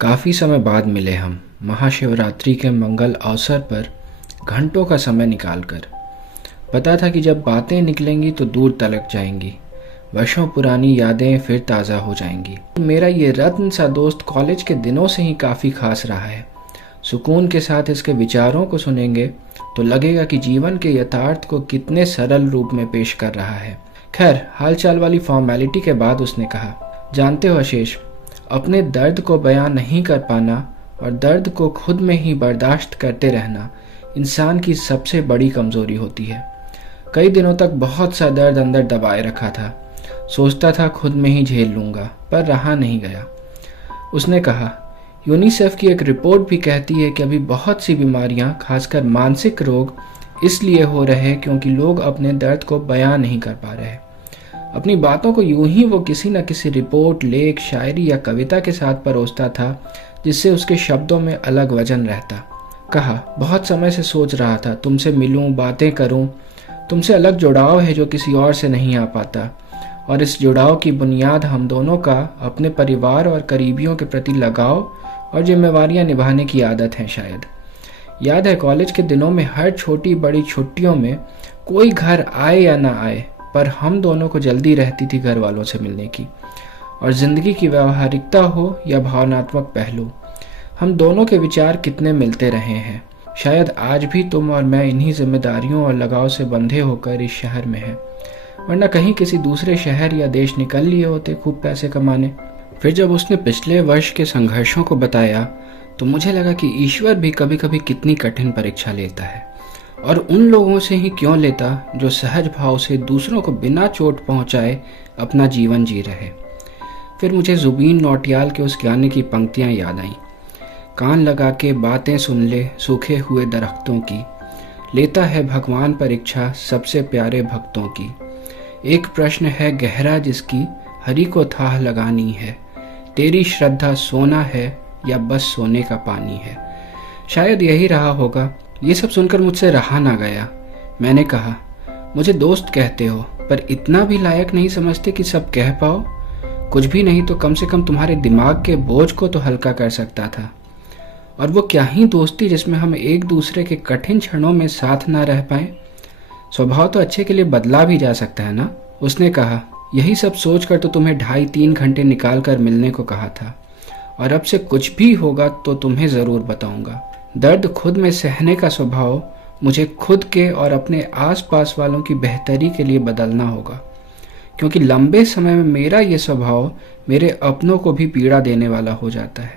काफ़ी समय बाद मिले हम, महाशिवरात्रि के मंगल अवसर पर घंटों का समय निकालकर। पता था कि जब बातें निकलेंगी तो दूर तलक जाएंगी, वर्षों पुरानी यादें फिर ताज़ा हो जाएंगी। मेरा ये रत्न सा दोस्त कॉलेज के दिनों से ही काफ़ी खास रहा है। सुकून के साथ इसके विचारों को सुनेंगे तो लगेगा कि जीवन के यथार्थ को कितने सरल रूप में पेश कर रहा है। खैर, हालचाल वाली फॉर्मेलिटी के बाद उसने कहा, जानते हो आशीष, अपने दर्द को बयां नहीं कर पाना और दर्द को खुद में ही बर्दाश्त करते रहना इंसान की सबसे बड़ी कमज़ोरी होती है। कई दिनों तक बहुत सा दर्द अंदर दबाए रखा था। सोचता था खुद में ही झेल लूँगा, पर रहा नहीं गया। उसने कहा, यूनिसेफ की एक रिपोर्ट भी कहती है कि अभी बहुत सी बीमारियां, खासकर मानसिक रोग, इसलिए हो रहे हैं क्योंकि लोग अपने दर्द को बयां नहीं कर पा रहे। अपनी बातों को यूं ही वो किसी न किसी रिपोर्ट, लेख, शायरी या कविता के साथ परोसता था, जिससे उसके शब्दों में अलग वजन रहता। कहा, बहुत समय से सोच रहा था तुमसे मिलूं, बातें करूं। तुमसे अलग जुड़ाव है जो किसी और से नहीं आ पाता, और इस जुड़ाव की बुनियाद हम दोनों का अपने परिवार और करीबियों के प्रति लगाव और जिम्मेवारियां निभाने की आदत है। शायद याद है, कॉलेज के दिनों में हर छोटी बड़ी छुट्टियों में कोई घर आए या ना आए, पर हम दोनों को जल्दी रहती थी घर वालों से मिलने की। और ज़िंदगी की व्यावहारिकता हो या भावनात्मक पहलू, हम दोनों के विचार कितने मिलते रहे हैं। शायद आज भी तुम और मैं इन्हीं जिम्मेदारियों और लगाव से बंधे होकर इस शहर में हैं, वरना कहीं किसी दूसरे शहर या देश निकल लिए होते खूब पैसे कमाने। फिर जब उसने पिछले वर्ष के संघर्षों को बताया तो मुझे लगा कि ईश्वर भी कभी कभी कितनी कठिन परीक्षा लेता है, और उन लोगों से ही क्यों लेता जो सहज भाव से दूसरों को बिना चोट पहुंचाए अपना जीवन जी रहे। फिर मुझे जुबीन नौटियाल के उस गाने की पंक्तियां याद आईं, कान लगा के बातें सुन ले सूखे हुए दरख्तों की, लेता है भगवान परीक्षा सबसे प्यारे भक्तों की। एक प्रश्न है गहरा जिसकी हरि को थाह लगानी है, तेरी श्रद्धा सोना है या बस सोने का पानी है। शायद यही रहा होगा। ये सब सुनकर मुझसे रहा ना गया। मैंने कहा, मुझे दोस्त कहते हो, पर इतना भी लायक नहीं समझते कि सब कह पाओ। कुछ भी नहीं तो कम से कम तुम्हारे दिमाग के बोझ को तो हल्का कर सकता था। और वो क्या ही दोस्ती जिसमें हम एक दूसरे के कठिन क्षणों में साथ ना रह पाए। स्वभाव तो अच्छे के लिए बदला भी जा सकता है ना। उसने कहा, यही सब सोचकर तो तुम्हें 2.5-3 घंटे निकाल कर मिलने को कहा था, और अब से कुछ भी होगा तो तुम्हें ज़रूर बताऊंगा। दर्द खुद में सहने का स्वभाव मुझे खुद के और अपने आसपास वालों की बेहतरी के लिए बदलना होगा, क्योंकि लंबे समय में मेरा ये स्वभाव मेरे अपनों को भी पीड़ा देने वाला हो जाता है।